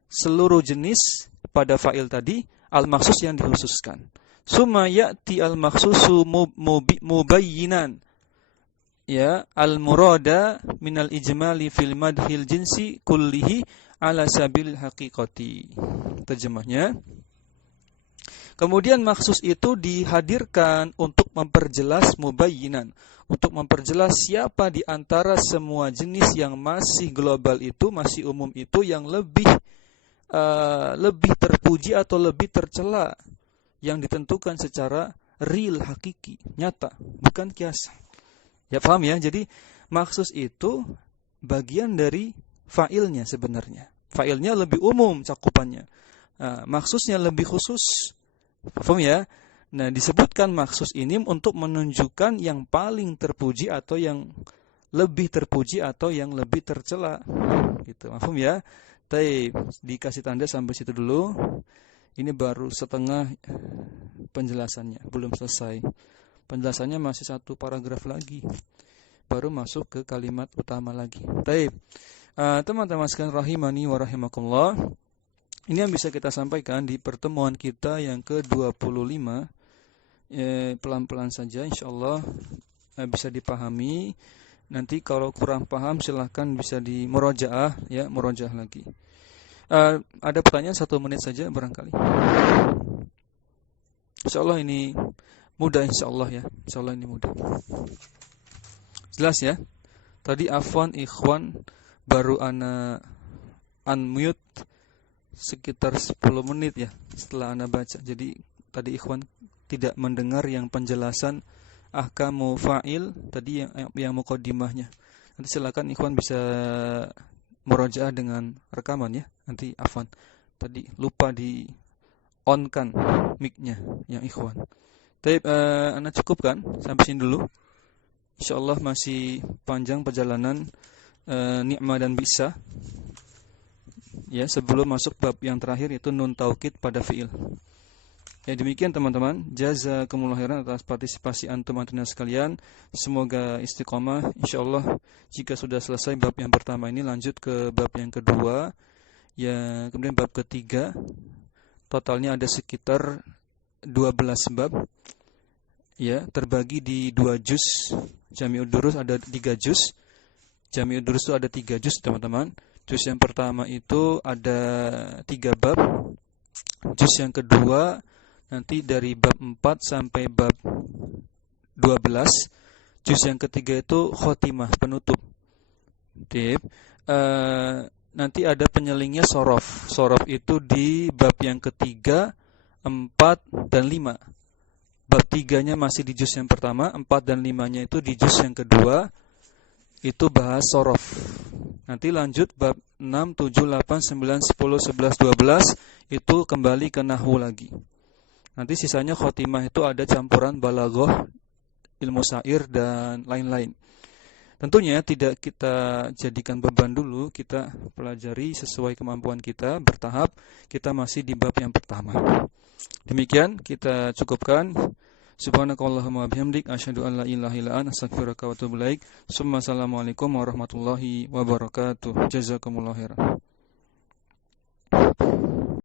seluruh jenis pada fa'il tadi, al-makhsus yang dikhususkan. Summa ya'ti al-makhsusu mubayyinan, ya, al-murada minal ijmali fil madhil jinsi kullihi ala sabil haqiqati. Terjemahnya, kemudian maksus itu dihadirkan untuk memperjelas mubayyinan, untuk memperjelas siapa di antara semua jenis yang masih global itu, masih umum itu, yang lebih terpuji atau lebih tercela, yang ditentukan secara real, hakiki, nyata, bukan kiasan. Ya, paham ya? Jadi maksus itu bagian dari fa'ilnya sebenarnya. Fa'ilnya lebih umum cakupannya. Maksusnya lebih khusus. Paham ya? Nah, disebutkan maksus ini untuk menunjukkan yang paling terpuji atau yang lebih terpuji atau yang lebih tercela. Gitu. Paham ya? Tapi dikasih tanda sampai situ dulu. Ini baru setengah penjelasannya, belum selesai. Penjelasannya masih satu paragraf lagi. Baru masuk ke kalimat utama lagi. Baik. Teman-teman sekalian rahimani wa rahimakumullah. Ini yang bisa kita sampaikan di pertemuan kita yang ke-25. Pelan-pelan saja insyaallah bisa dipahami. Nanti kalau kurang paham silahkan bisa di murojaah, ya, murojaah lagi. Ada pertanyaan 1 menit saja barangkali. Insyaallah ini mudah, insyaallah ya. Insyaallah ini mudah. Jelas ya? Tadi afwan ikhwan baru ana unmute sekitar 10 menit ya setelah ana baca. Jadi tadi ikhwan tidak mendengar yang penjelasan ahkamu fa'il tadi yang muqaddimahnya. Nanti silakan ikhwan bisa murojaah dengan rekaman ya. Nanti afwan. Tadi lupa di on-kan mic-nya yang ikhwan. Tapi ana cukupkan sampai sini dulu. Insyaallah masih panjang perjalanan ni'mah dan bisa. Ya, sebelum masuk bab yang terakhir yaitu nun taukid pada fiil. Ya demikian teman-teman, jazakumullah khairan atas partisipasi antum sekalian. Semoga istiqomah insyaallah. Jika sudah selesai bab yang pertama ini, lanjut ke bab yang kedua, ya kemudian bab ketiga. Totalnya ada sekitar 12 bab. Ya, terbagi di 2 juz. Jami'ud Durus ada 3 juz. Jami'ud Durus itu ada 3 juz teman-teman. Juz yang pertama itu ada 3 bab. Juz yang kedua nanti dari bab 4 sampai bab 12. Juz yang ketiga itu khotimah, penutup. Tip. Nanti ada penyelingnya sorof. Sorof itu di bab yang ketiga, 4 dan 5. Bab 3-nya masih di juz yang pertama, 4 dan 5-nya itu di juz yang kedua. Itu bahas sorof. Nanti lanjut bab 6, 7, 8, 9, 10, 11, 12 itu kembali ke nahwu lagi. Nanti sisanya khotimah itu ada campuran balaghah, ilmu syair dan lain-lain. Tentunya tidak kita jadikan beban dulu, kita pelajari sesuai kemampuan kita, bertahap. Kita masih di bab yang pertama. Demikian kita cukupkan. Subhanakallahumma bihamdik asyhadu an la ilaha illa anta astaghfiruka wa atubu ilaik. Assalamualaikum warahmatullahi wabarakatuh. Jazakumullahu khairan.